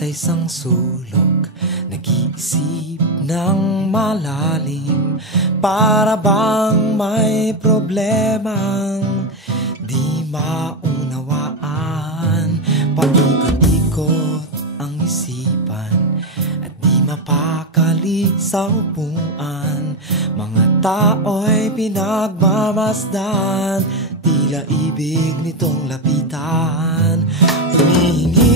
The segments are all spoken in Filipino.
sa isang sulok, nag-iisip ng malalim, para bang may problemang di maunawaan. Paikot-ikot ang isipan at di mapakali sa upuan. Mga tao'y pinagmamasdan, tila ibig nitong lapitan. Humihingi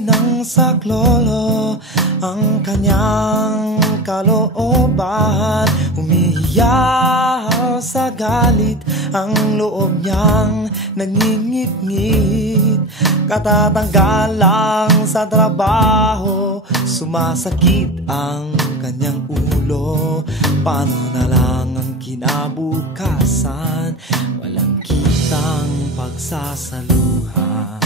ng saklolo ang kanyang kalooban, umiiyak sa galit ang loob niyang nangingit-ngit. Katatanggal lang sa trabaho, sumasakit ang kanyang ulo. Paano na lang ang kinabukasan, walang kitang pagsasaluhan.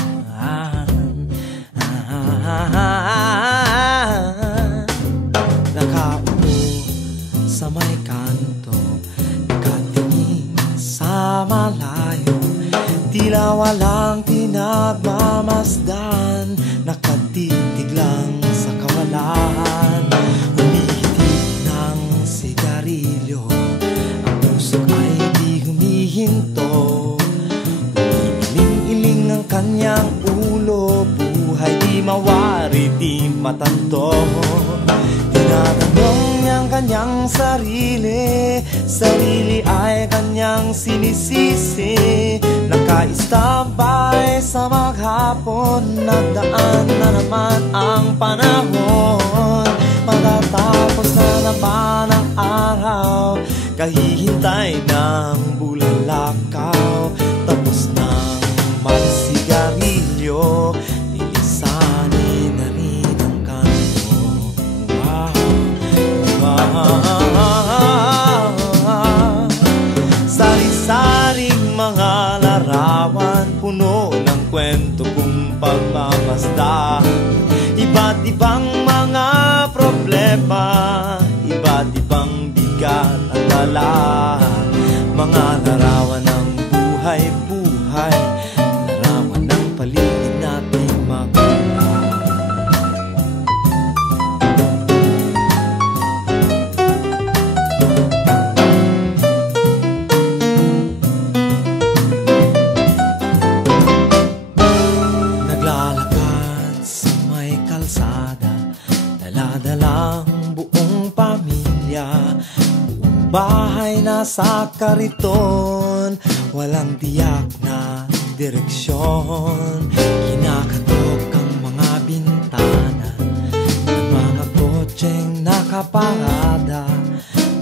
Nakaupo sa may kanto, nakatingin sa malayo, tila walang pinagmamasdan, nakatitig lang sa kawalan. Humihitig ng sigarilyo, ang puso ay di humihinto. Umiiling-iling ang kanyang ulo, buhay di mawari, di matanto. Tinatanong niyang kanyang sarili, sarili ay kanyang sinisisi. Naka-istambay sa maghapon, nagdaan na naman ang panahon. Matatapos na naman ang araw, kahihintay ng bulalakaw. Tapos ng magsigarilyo, lilisanin na rin ang kanto. Sari-saring mga larawan, puno ng kwento kung pagmamasdan. Iba't ibang mga problema, iba't ibang bigat at dala. Mga larawan ng buhay-buhay, larawan ng paligid nating magulang. Naglalakad sa may kalsada, dala-dalang buong pamilya. Buong bahay nasa kariton, walang tiyak na direksyon. Kinakatok ang mga bintana ng mga kotseng nakaparada.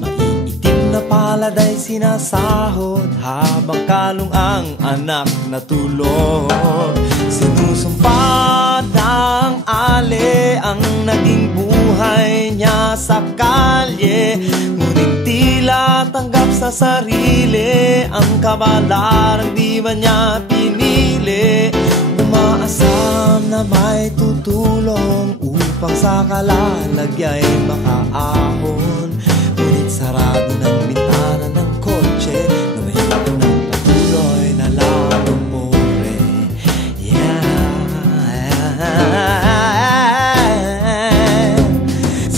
Maiitim na palad ay sinasahod, habang kalong ang anak natulog. Sinusumpa ng ali ang naging buhay niya sa kalye, ngunit tila tanggap sa sarili ang kabalarang di ba niya pinili. Umaasam na may tutulong upang sa kalalagya'y makaahon, ngunit sarado ng bintana ng kotse, nawahipan ng patuloy na lamang pobre.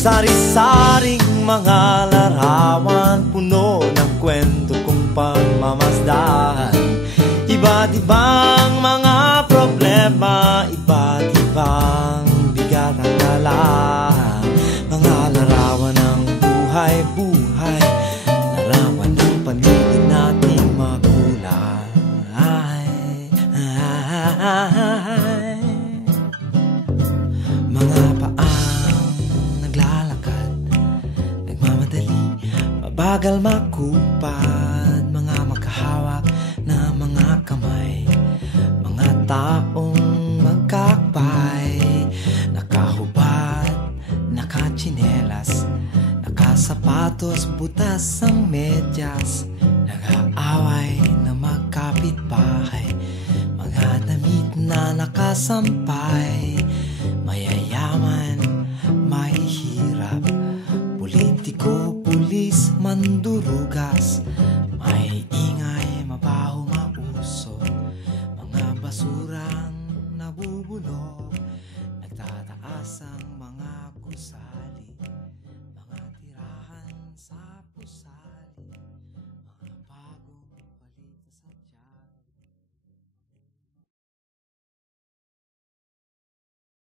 Sari-saring mga larawan, puno ng kwento kung pagmamasdan. Iba't ibang mga problema, iba't ibang bigat ang dala. Mga larawan ng buhay-buhay, larawan ng paligid nating magulang. Mga paang naglalakad, nagmamadali, mabagal makupad. Mga magkahawak na mga kamay, mga taong magkakbay. Nakahubad, nakatsinelas, nakasapatos, butas ang medyas. Nag-aaway na magkapitbahay, mga damit na nakasampay. Mayayaman, mahihirap, politiko, pulis, mandurugas. May ingay, mabaho, mausok, mga basurang nabubulok, nagtataas isa